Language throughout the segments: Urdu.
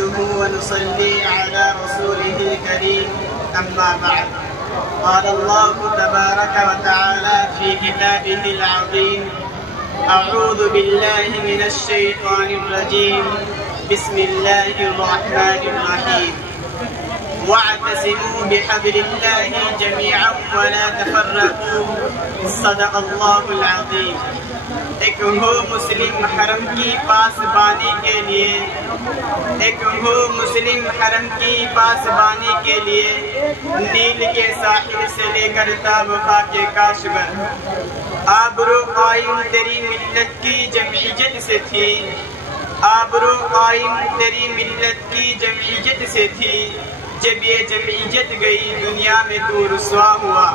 نحمده ونصلي على رسوله الكريم أما بعد قال الله تبارك وتعالى في كتابه العظيم أعوذ بالله من الشيطان الرجيم بسم الله الرحمن الرحيم واعتصموا بحبل الله جميعا ولا تفرقوا صدق الله العظيم۔ ایک ہو مسلم حرم کی پاسبانی کے لیے، ایک ہو مسلم حرم کی پاسبانی کے لیے، نیل کے ساحل سے لے کر تابقہ کے کاشغر، آبرو قائم تیری ملت کی جمعیت سے تھی، آبرو قائم تیری ملت کی جمعیت سے تھی، جب یہ جمعیت گئی دنیا میں تو رسوا ہوا۔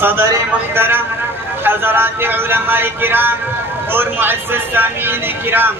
صدر محترم، حضرات علماء کرام اور معزز سامعین کرام،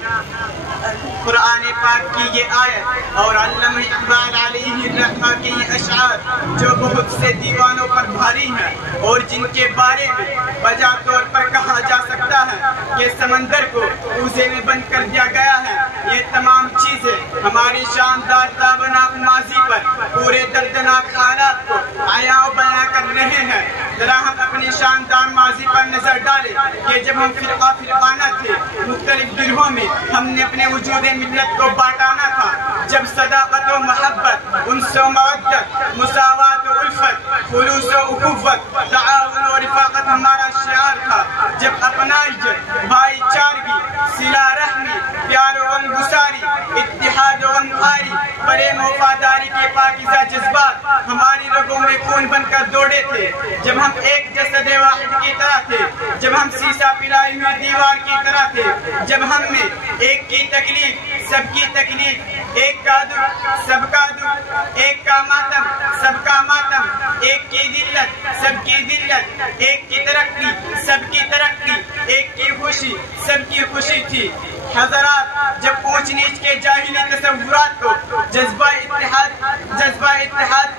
قرآن پاک کی یہ آیت اور علامہ اقبال علیہ الرحمہ کے یہ اشعار جو بہت سے دیوانوں پر بھاری ہیں اور جن کے بارے میں بجا طور پر کہا جا سکتا ہے کہ سمندر کو کوزے میں بند کر دیا گیا ہے، یہ تمام چیزیں ہماری شاندار تابناک ماضی پر پورے دردناک حالات کو عیاں بیاں کر رہے ہیں۔ ذرا ہم اپنی شاندار ماضی پر نظر ڈالیں کہ جب ہم فرقہ فرقانہ تھے، مختلف گروہوں میں ہم نے اپنے وجود ملت کو بانٹانا تھا، جب صداقت و محبت، انس و مودت، مساوات و الفت، خلوص و اخوت، تعاون و رفاقت ہمارا شعار تھا، جب اپنائیت، بھائی چارگی، صلہ رحمی، پیار و غمگساری، اتحاد و غمخواری، پریم و وفاداری کے پاکیزہ جذبات ہماری رگوں میں خون بن کر دوڑے تھے، جب ہم ایک جسد واحد کی طرح تھے، جب ہم سیسا پلائی ہوئی دیوار کی طرح تھے، جب ہم میں ایک کی تکلیف سب کی تکلیف، ایک کا دکھ سب کا دکھ، ایک کا ماتم سب کا ماتم، ایک کی ذلت سب کی ذلت، ایک کی ترقی سب کی ترقی، ایک کی خوشی سب کی خوشی تھی۔ حضرات، جب اونچ نیچ کے جاہلی تصورات کو جذبہ اتحاد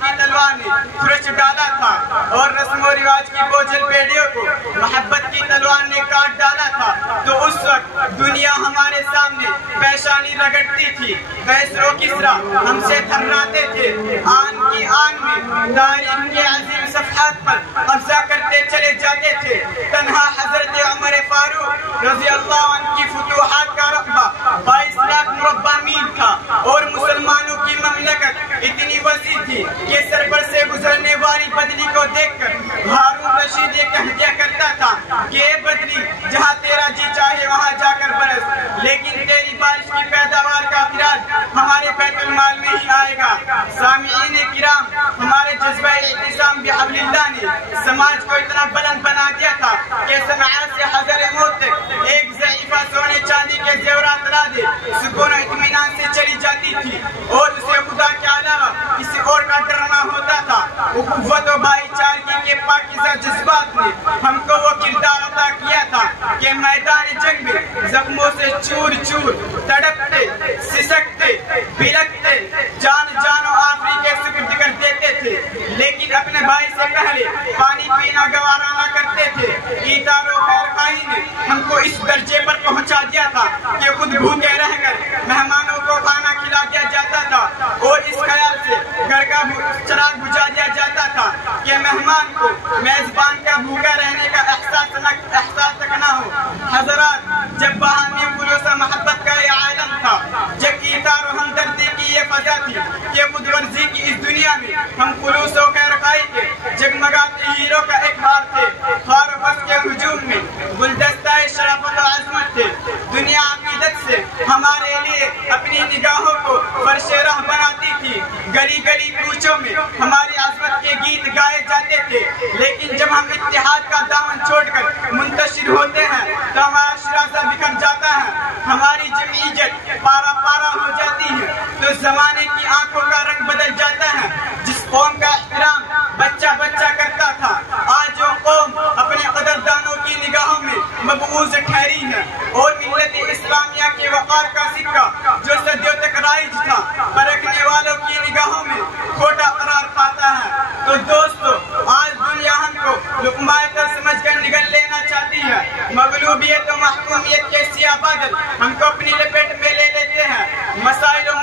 کی تلوار نے کھرچ ڈالا تھا اور رسم و رواج کی بوجھل بیڑیوں کو محبت کی تلوار نے کاٹ ڈالا تھا، تو اس وقت دنیا ہمارے سامنے پیشانی رگڑتی تھی، کیسر و کسرا ہم سے تھراتے تھے، آن کی آن میں تاریخ کے عظیم صفحات پر قبضہ کرتے چلے جاتے تھے۔ تنہا حضرت عمر فاروق رضی اللہ عنہ کی فتوحات کا رقبہ 22 لاکھ مربع میل تھا اور مسلمانوں کی مملکت اتنی وسیع تھی کہ سر پر سے گزرنے والی بدلی کو دیکھ کر ہارون رشید یہ کہہ دیا کرتا تھا کہ اے بدلی، جہاں تیرا جی چاہے وہاں جا کر برس، لیکن تیری بارش کی پیداوار کا خراج ہمارے بیت المال میں ہی آئے گا۔ سامعین کرام، ہمارے جذبہ اعتصام بحبل اللہ نے سماج کو اتنا بلند بنا دیا تھا کہ سماعت سے حضر موت تک ایک ضعیفہ سونے چاندی کے زیورات لا دے سکون و اطمینان سے چلی جاتی تھی اور اسے خدا کے علاوہ کسی اور کا ڈرنا ہوتا تھا۔ اخوت و بھائی چارگی کے پاکیزہ جذبات نے ہم کو وہ کردار عطا کیا تھا کہ میدان جنگ میں زخموں سے چور چور تڑپتے، سسکتے، بلکتے، جان و آخری کے سپرد کر دیتے تھے، لیکن اپنے بھائی سے پہلے پانی پینا گوارا نہ کرتے تھے۔ ایثار و خیرخواہی نے ہم کو اس درجے پر پہنچا دیا تھا کہ خود بھوکے رہ کر مہمانوں کو کھانا کھلا دیا جاتا تھا اور اس خیال سے گھر کا چراغ بجھا دیا جاتا تھا کہ مہمان کو میزبان کا بھوکا رہنے کا احساس تک نہ ہو۔ حضرات، جب باہمی خلوص و محبت کا یہ عالم تھا، جب ایثار و ہمدردی کی یہ فضا تھی کہ خود ورزی کی اس دنیا میں ہم خلوص و خیرخواہی کے جگمگاتے ہیرو کا ایک ہار تھے، خار و خس کے ہجوم میں گلدستہ شرافت و عظمت تھے۔ دنیا عقیدت سے ہمارے لیے اپنی نگاہوں کو فرش راہ بناتی تھی، گلی گلی کوچوں میں ہماری عظمت کے گیت گائے جاتے تھے، لیکن جب ہم اتحاد کا دامن چھوڑ کر منتشر ہوتے ہیں تو ہمارا شراسہ بکھر جاتا ہے، ہماری جمعیت پارا پارا ہو جاتی ہے، تو زمانے کی آنکھوں کا رنگ بدل جاتا ہے۔ جس قوم کا احترام بچہ بچہ کرتا تھا، آج وہ قوم اپنے قدردانوں کی نگاہوں میں مبعوض ٹھہری ہے اور ملت اسلامیہ کے وقار کا سکہ جو صدیوں تک رائج تھا، پرکھنے والوں کی نگاہوں میں کھوٹا قرار پاتا ہے۔ تو دوستو، آج دنیا ہم کو لقمۂ تر سمجھ کر نگل لینا چاہتی ہے، مغلوبیت و محکومیت کے سیاہ بادل ہم کو اپنی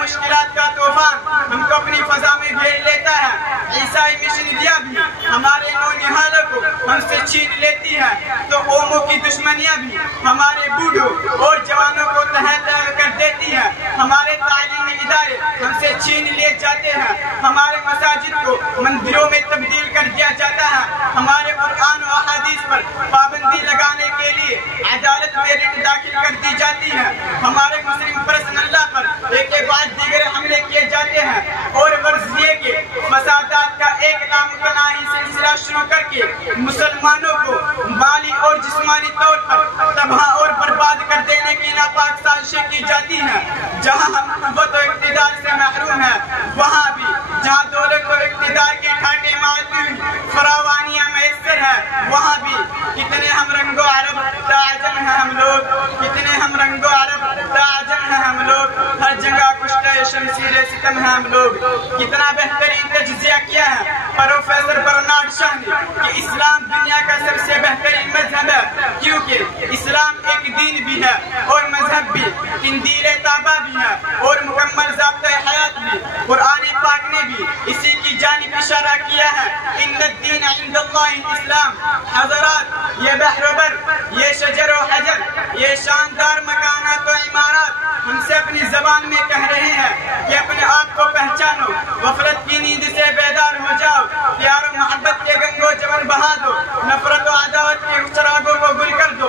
مشکلات کا طوفان ہم کو اپنی فضا میں گھیر لیتا ہے. عیسائی مشنریاں بھی ہمارے نونہالوں کو ہم سے چھین لیتی ہے. تو قوموں کی دشمنیاں بھی ہمارے بوڑھوں اور جوانوں کو تہہ تہہ کر دیتی ہے. ہمارے تعلیمی ادارے ہم سے چھین لیے جاتے ہیں. ہمارے مساجد کو مندروں میں تبدیل کر دیا جاتا ہے. ہمارے قرآن و احادیث پر پابندی لگانے کے لیے عدالت میں رٹ داخل کر دی جاتی ہے. ہمارے مسلم پرسن اللہ پر ایک کے بعد دیگر حملے کیے جاتے ہیں اور ورزیے کے فسادات کا ایک لامتناہی سلسلہ شروع کر کے مسلمانوں کو مالی اور جسمانی طور پر تباہ اور برباد کر دینے کی ناپاک سازشیں کی جاتی ہیں. جہاں ہم قوت و اقتدار سے محروم ہیں وہاں بھی جہاں دولت و اقتدار کی ٹھاٹے مارتی ہوئی فراوانیاں میسر ہے وہاں بھی کتنے ہم رنگ و عرب تعجم ہیں ہم لوگ. کتنے ہم رنگ و عرب تعجم ہیں ہم لوگ. ہر جگہ کشتہ شمشیر ستم ہیں ہم لوگ. کتنا بہترین تجزیہ کیا ہے پروفیسر برنارڈ شاہ نے کہ اسلام دنیا کا سب سے بہترین مذہب ہے کیونکہ اسلام ایک دین بھی ہے اور مذہب بھی, قندیل تابہ بھی ہے اور مکمل ضابطۂ حیات بھی. قرآن پاک نے بھی اسی کی جانب اشارہ کیا ہے. ان الدین عند اللہ اسلام. حضرات یہ بحر و بر, یہ شجر و حجر, یہ شاندار مکانات و عمارات ہم سے اپنی زبان میں کہہ رہے ہیں کہ اپنے آپ کو پہچانو, غفلت کی نیند سے بیدار ہو جاؤ, پیار و محبت کے گنگو جمن بہا دو, نفرت و عداوت کے چراغوں کو گل کر دو.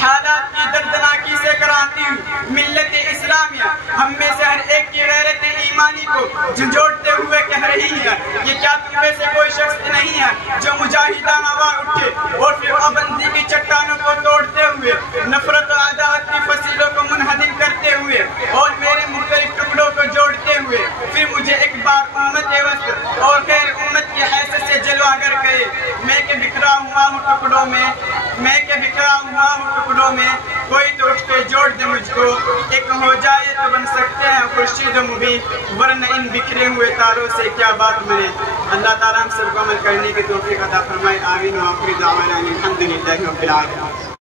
حالات کی دردناکی سے کراتی ہوئی ملت اسلامیہ ہم میں سے ہر ایک کی غیرت ایمانی کو جھنجھوڑتے ہوئے کہہ رہی ہے کہ کیا تم میں سے کوئی شخص نہیں ہے جو مجاہدانہ آواز اٹھے اور پھر پابندی کی چٹانوں کو توڑتے ہوئے, نفرت و عداوت کی فصیلوں کو منہدم کرتے ہوئے اور میرے مختلف ٹکڑوں کو جوڑتے ہوئے پھر مجھے ایک بار امت وسط اور خیر امت کی حیثیت سے جلوگر کرے. میں کہ بکھرا ہوا ہوں ٹکڑوں میں, میں کہ بکھرا ہوا ہوں ٹکڑوں میں, کوئی تو اٹھ کے جوڑ دے مجھ کو. ایک ہو جائے تو بن سکتے ہیں خورشید و مبین, ورنہ ان بکھرے ہوئے تاروں سے کیا بات بنے. اللہ تعالیٰ ہم سب کو عمل کرنے کی توفیق عطا فرمائے. آمین. و آخر دعوانا الحمدللہ رب العالمین.